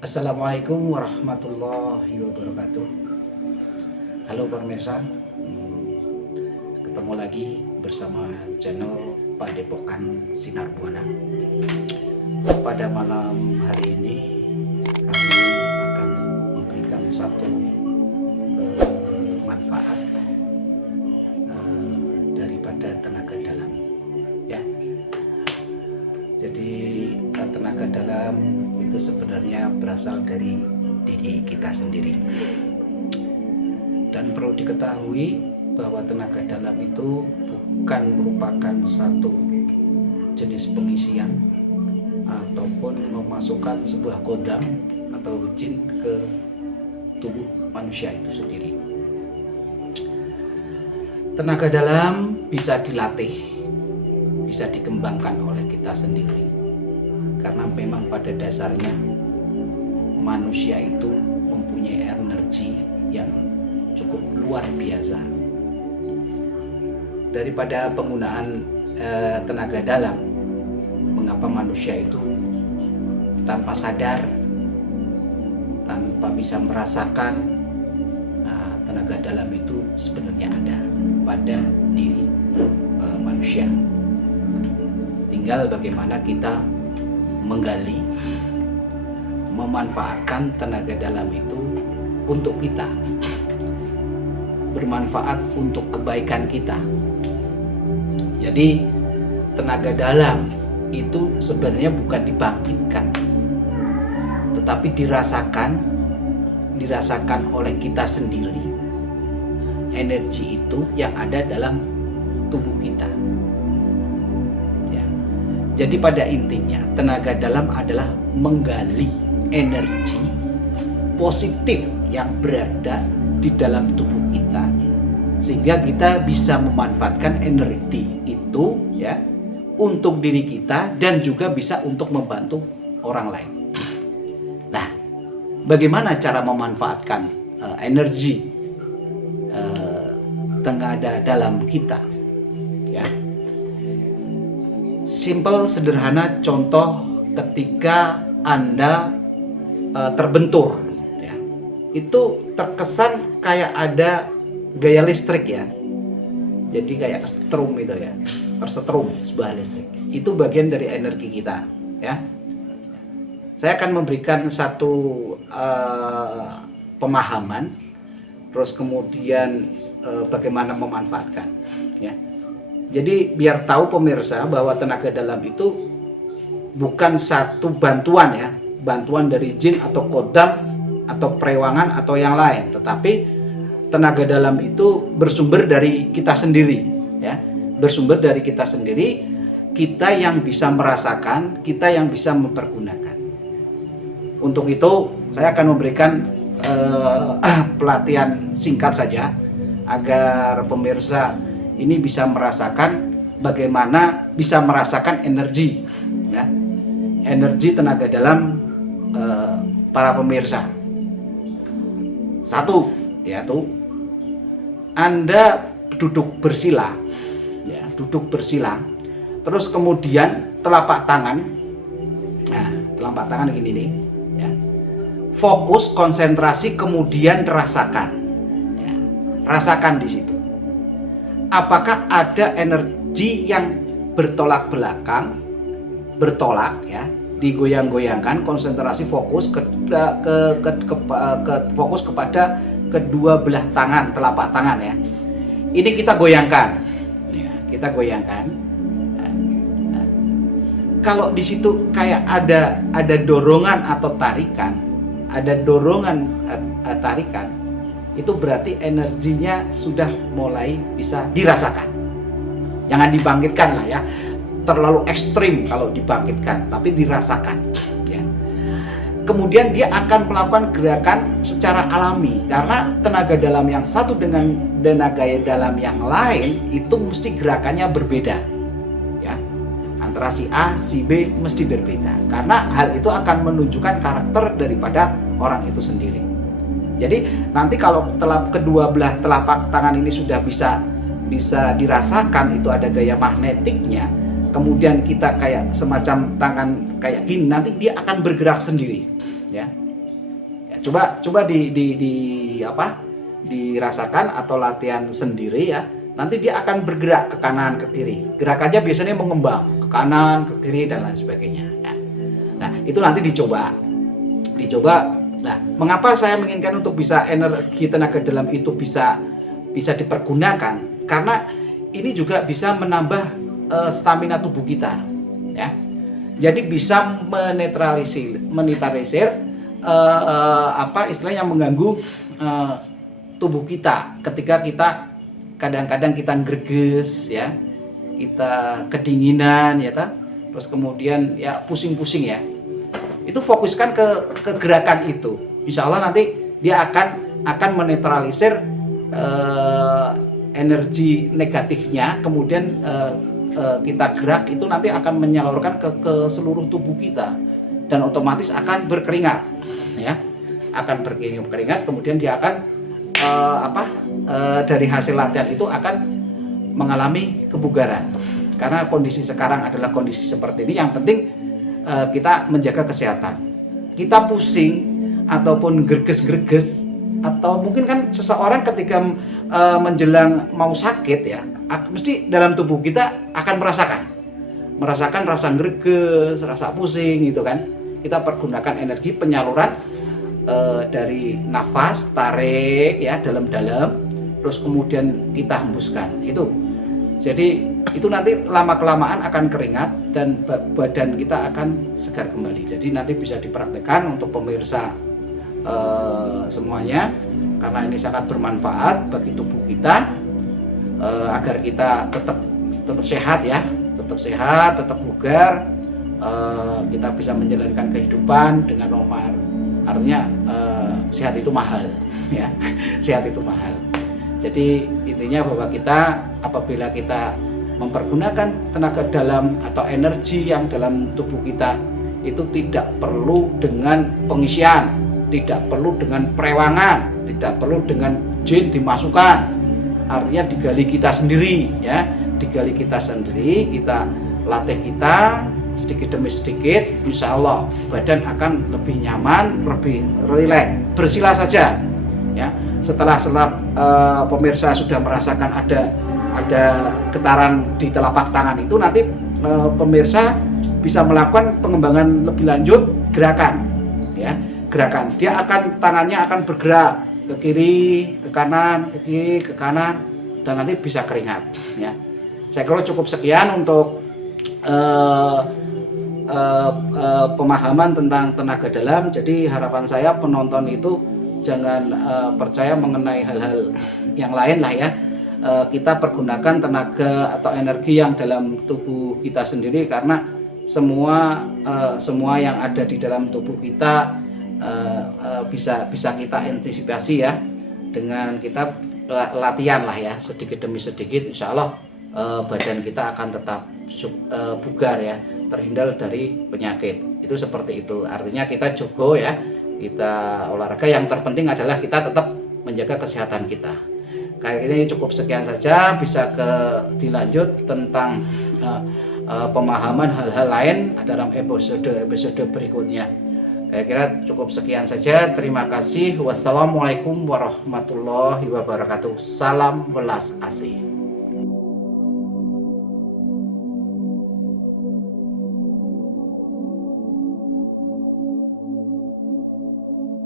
Assalamualaikum warahmatullahi wabarakatuh. Halo pemirsa, ketemu lagi bersama channel Padepokan Sinar Buana. Pada malam hari ini kami akan memberikan satu manfaat daripada tenaga dalam, ya. Jadi tenaga dalam itu sebenarnya berasal dari diri kita sendiri. Dan perlu diketahui bahwa tenaga dalam itu bukan merupakan satu jenis pengisian ataupun memasukkan sebuah kodam atau jin ke tubuh manusia itu sendiri. Tenaga dalam bisa dilatih, bisa dikembangkan oleh kita sendiri. Karena memang pada dasarnya manusia itu mempunyai energi yang cukup luar biasa. Daripada penggunaan tenaga dalam, mengapa manusia itu tanpa sadar, tanpa bisa merasakan tenaga dalam itu sebenarnya ada pada diri manusia. Tinggal bagaimana kita menggali, memanfaatkan tenaga dalam itu untuk kita, bermanfaat untuk kebaikan kita. Jadi tenaga dalam itu sebenarnya bukan dibangkitkan, tetapi dirasakan oleh kita sendiri. Energi itu yang ada dalam tubuh kita. Jadi pada intinya tenaga dalam adalah menggali energi positif yang berada di dalam tubuh kita, sehingga kita bisa memanfaatkan energi itu ya untuk diri kita dan juga bisa untuk membantu orang lain. Nah, bagaimana cara memanfaatkan energi tenaga dalam kita? Ya. Simple, sederhana, contoh ketika Anda terbentur, ya, itu terkesan kayak ada gaya listrik ya. Jadi kayak setrum itu ya, tersetrum sebuah listrik. Itu bagian dari energi kita, ya. Saya akan memberikan satu pemahaman, terus kemudian bagaimana memanfaatkan, ya. Jadi biar tahu pemirsa bahwa tenaga dalam itu bukan satu bantuan ya, bantuan dari jin atau kodam atau perewangan atau yang lain, tetapi tenaga dalam itu bersumber dari kita sendiri ya, bersumber dari kita sendiri, kita yang bisa merasakan, kita yang bisa mempergunakan. Untuk itu saya akan memberikan pelatihan singkat saja agar pemirsa ini bisa merasakan bagaimana bisa merasakan energi ya, energi tenaga dalam para pemirsa. Satu, yaitu Anda duduk bersila ya, duduk bersila, terus kemudian telapak tangan, nah telapak tangan gini nih ya, fokus, konsentrasi, kemudian rasakan ya, rasakan di situ. Apakah ada energi yang bertolak belakang, bertolak ya, digoyang-goyangkan, konsentrasi fokus fokus kepada kedua belah tangan, telapak tangan ya. Ini kita goyangkan, ya, kita goyangkan. Nah, kalau di situ kayak ada dorongan atau tarikan, ada dorongan tarikan, itu berarti energinya sudah mulai bisa dirasakan. Jangan dibangkitkan lah ya, terlalu ekstrim kalau dibangkitkan, tapi dirasakan ya. Kemudian dia akan melakukan gerakan secara alami, karena tenaga dalam yang satu dengan tenaga dalam yang lain itu mesti gerakannya berbeda ya. Antara si A, si B mesti berbeda, karena hal itu akan menunjukkan karakter daripada orang itu sendiri. Jadi nanti kalau kedua belah telapak tangan ini sudah bisa dirasakan, itu ada gaya magnetiknya, kemudian kita kayak semacam tangan kayak gini, nanti dia akan bergerak sendiri ya. Ya, coba dirasakan atau latihan sendiri ya. Nanti dia akan bergerak ke kanan ke kiri. Gerakannya biasanya mengembang ke kanan ke kiri dan lain sebagainya. Ya. Nah, itu nanti dicoba. Nah, mengapa saya menginginkan untuk bisa energi tenaga dalam itu bisa dipergunakan? Karena ini juga bisa menambah stamina tubuh kita, ya. Jadi bisa menetralisir istilah yang mengganggu tubuh kita ketika kita kadang-kadang kita greges ya, kita kedinginan ya, terus kemudian ya pusing-pusing ya. Itu fokuskan ke gerakan itu. Insya Allah nanti dia akan menetralisir energi negatifnya, kemudian kita gerak itu nanti akan menyalurkan ke seluruh tubuh kita dan otomatis akan berkeringat ya, akan berkeringat, kemudian dia akan dari hasil latihan itu akan mengalami kebugaran. Karena kondisi sekarang adalah kondisi seperti ini, yang penting kita menjaga kesehatan. Kita pusing ataupun greges-greges, atau mungkin kan seseorang ketika menjelang mau sakit ya, mesti dalam tubuh kita akan merasakan rasa greges, rasa pusing gitu kan. Kita pergunakan energi penyaluran dari nafas, tarik ya dalam-dalam, terus kemudian kita hembuskan itu. Jadi itu nanti lama-kelamaan akan keringat dan badan kita akan segar kembali. Jadi nanti bisa dipraktekkan untuk pemirsa semuanya, karena ini sangat bermanfaat bagi tubuh kita agar kita tetap sehat ya, tetap bugar, kita bisa menjalankan kehidupan dengan normal. Artinya sehat itu mahal ya, sehat itu mahal. Jadi intinya bahwa kita apabila kita mempergunakan tenaga dalam atau energi yang dalam tubuh kita itu tidak perlu dengan pengisian, tidak perlu dengan perewangan, tidak perlu dengan jin dimasukkan. Artinya digali kita sendiri ya, digali kita sendiri, kita latih kita sedikit demi sedikit, insya Allah badan akan lebih nyaman, lebih rileks. Bersila saja ya. Setelah pemirsa sudah merasakan ada getaran di telapak tangan itu, nanti pemirsa bisa melakukan pengembangan lebih lanjut gerakan ya, gerakan dia tangannya akan bergerak ke kiri, ke kanan, ke kiri, ke kanan, dan nanti bisa keringat ya. Saya kira cukup sekian untuk pemahaman tentang tenaga dalam. Jadi harapan saya penonton itu jangan percaya mengenai hal-hal yang lain lah ya. Kita pergunakan tenaga atau energi yang dalam tubuh kita sendiri, karena semua yang ada di dalam tubuh kita bisa kita antisipasi ya, dengan kita latihan lah ya, sedikit demi sedikit, insya Allah badan kita akan tetap bugar ya, terhindar dari penyakit. Itu seperti itu. Artinya kita jogo ya, kita olahraga, yang terpenting adalah kita tetap menjaga kesehatan kita. Kayak ini cukup sekian saja, bisa dilanjut tentang pemahaman hal-hal lain dalam episode berikutnya. Saya kira cukup sekian saja. Terima kasih. Wassalamualaikum warahmatullahi wabarakatuh. Salam welas asih.